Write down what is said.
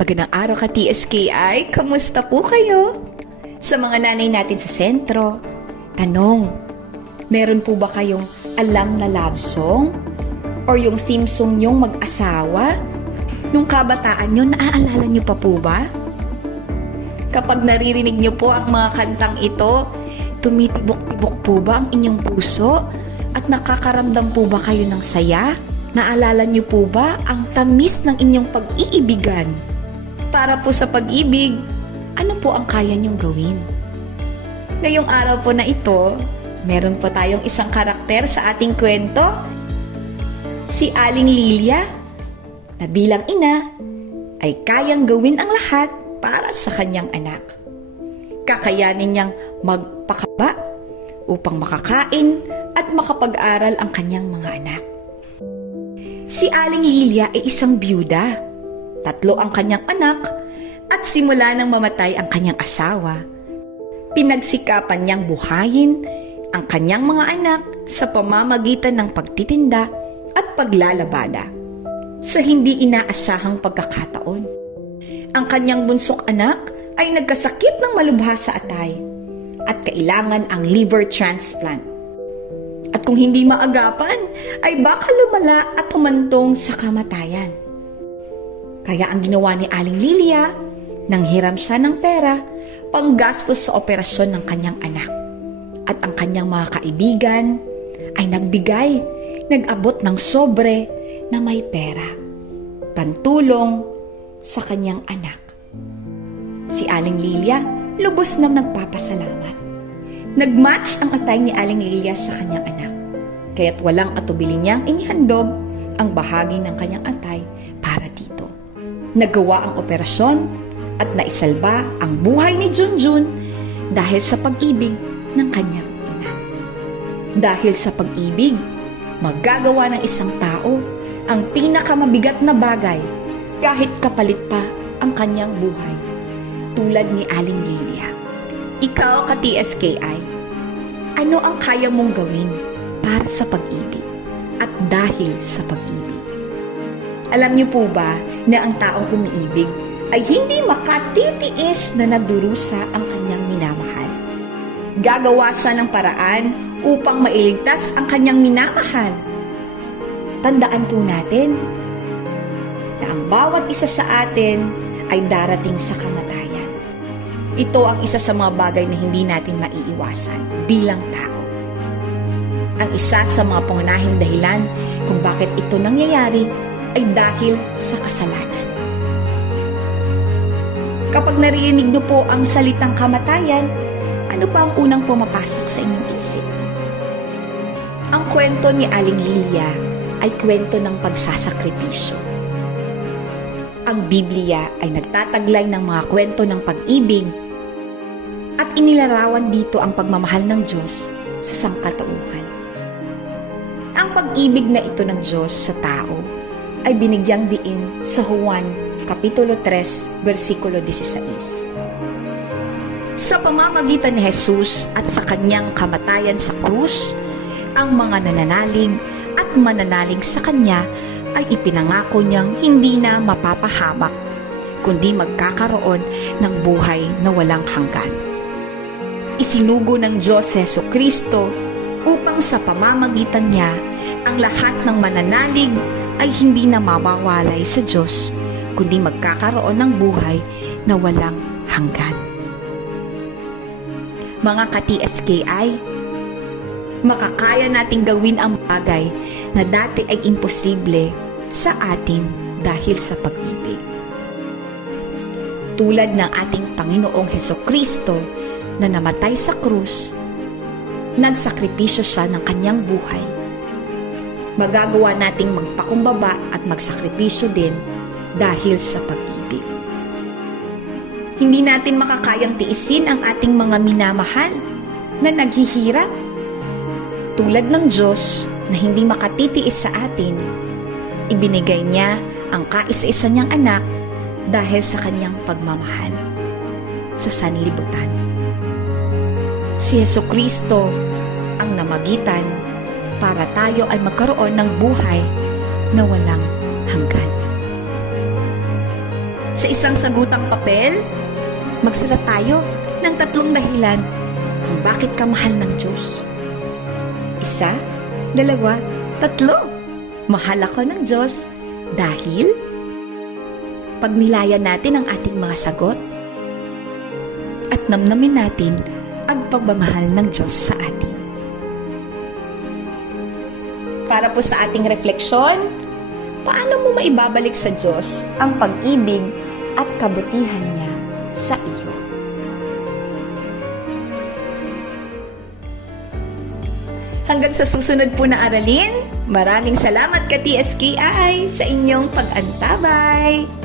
Magandang araw ka TSKI, kamusta po kayo? Sa mga nanay natin sa sentro, tanong, meron po ba kayong alam na love song? Or yung theme song nyong mag-asawa? Nung kabataan nyo, naaalala nyo pa po ba? Kapag naririnig nyo po ang mga kantang ito, tumitibok-tibok po ba ang inyong puso? At nakakaramdam po ba kayo ng saya? Naalala nyo po ba ang tamis ng inyong pag-iibigan? Para po sa pag-ibig, ano po ang kaya niyong gawin? Ngayong araw po na ito, meron po tayong isang karakter sa ating kwento. Si Aling Lilia, na bilang ina, ay kayang gawin ang lahat para sa kanyang anak. Kakayanin niyang magpakaba upang makakain at makapag-aral ang kanyang mga anak. Si Aling Lilia ay isang byuda. 3 ang kanyang anak at simula nang mamatay ang kanyang asawa, pinagsikapan niyang buhayin ang kanyang mga anak sa pamamagitan ng pagtitinda at paglalabada. Sa hindi inaasahang pagkakataon, ang kanyang bunsok anak ay nagkasakit ng malubha sa atay at kailangan ang liver transplant. At kung hindi maagapan, ay baka lumala at humantong sa kamatayan. Kaya ang ginawa ni Aling Lilia, nanghiram siya ng pera panggastos sa operasyon ng kanyang anak. At ang kanyang mga kaibigan ay nag-abot ng sobre na may pera, pantulong sa kanyang anak. Si Aling Lilia lubos na nagpapasalamat. Nagmatch ang atay ni Aling Lilia sa kanyang anak, kaya't walang atubili niyang inihandog ang bahagi ng kanyang atay para dito. Nagawa ang operasyon at naisalba ang buhay ni Junjun dahil sa pag-ibig ng kanyang ina. Dahil sa pag-ibig, magagawa ng isang tao ang pinakamabigat na bagay kahit kapalit pa ang kanyang buhay, tulad ni Aling Lilia. Ikaw ka TSKI, ano ang kaya mong gawin para sa pag-ibig at dahil sa pag-ibig? Alam niyo po ba na ang taong umiibig ay hindi makatitiis na nagdurusa ang kanyang minamahal? Gagawa siya ng paraan upang mailigtas ang kanyang minamahal. Tandaan po natin na ang bawat isa sa atin ay darating sa kamatayan. Ito ang isa sa mga bagay na hindi natin maiiwasan bilang tao. Ang isa sa mga pangunahing dahilan kung bakit ito nangyayari ay dahil sa kasalanan. Kapag narinig niyo po ang salitang kamatayan, ano pa ang unang pumapasok sa inyong isip? Ang kwento ni Aling Lilia ay kwento ng pagsasakripisyo. Ang Biblia ay nagtataglay ng mga kwento ng pag-ibig at inilarawan dito ang pagmamahal ng Diyos sa sangkatauhan. Ang pag-ibig na ito ng Diyos sa tao ay binigyang diin sa Juan Kapitulo 3, versikulo 16. Sa pamamagitan ni Jesus at sa kanyang kamatayan sa krus, ang mga nananalig at mananalig sa kanya ay ipinangako niyang hindi na mapapahamak, kundi magkakaroon ng buhay na walang hanggan. Isinugo ng Diyos si Jesucristo upang sa pamamagitan niya ang lahat ng mananalig ay hindi na mawawalay sa Diyos, kundi magkakaroon ng buhay na walang hanggan. Mga ka-TSKI, makakaya nating gawin ang bagay na dati ay imposible sa atin dahil sa pag-ibig. Tulad ng ating Panginoong Hesukristo na namatay sa krus, nagsakripisyo siya ng kanyang buhay. Magagawa nating magpakumbaba at magsakripisyo din dahil sa pag-ibig. Hindi natin makakayang tiisin ang ating mga minamahal na naghihirap. Tulad ng Diyos na hindi makatitiis sa atin, ibinigay niya ang kaisa-isa niyang anak dahil sa kanyang pagmamahal sa sanlibutan. Si Jesucristo ang pamamagitan para tayo ay magkaroon ng buhay na walang hanggan. Sa isang sagutang papel, magsulat tayo ng 3 dahilan kung bakit ka mahal ng Diyos. 1, 2, 3. Mahal ako ng Diyos dahil pag nilayan natin ang ating mga sagot at namnamin natin ang pagmamahal ng Diyos sa atin. Para po sa ating refleksyon, paano mo maibabalik sa Diyos ang pag-ibig at kabutihan niya sa iyo? Hanggang sa susunod po na aralin, maraming salamat ka TSKI sa inyong pag-antabay!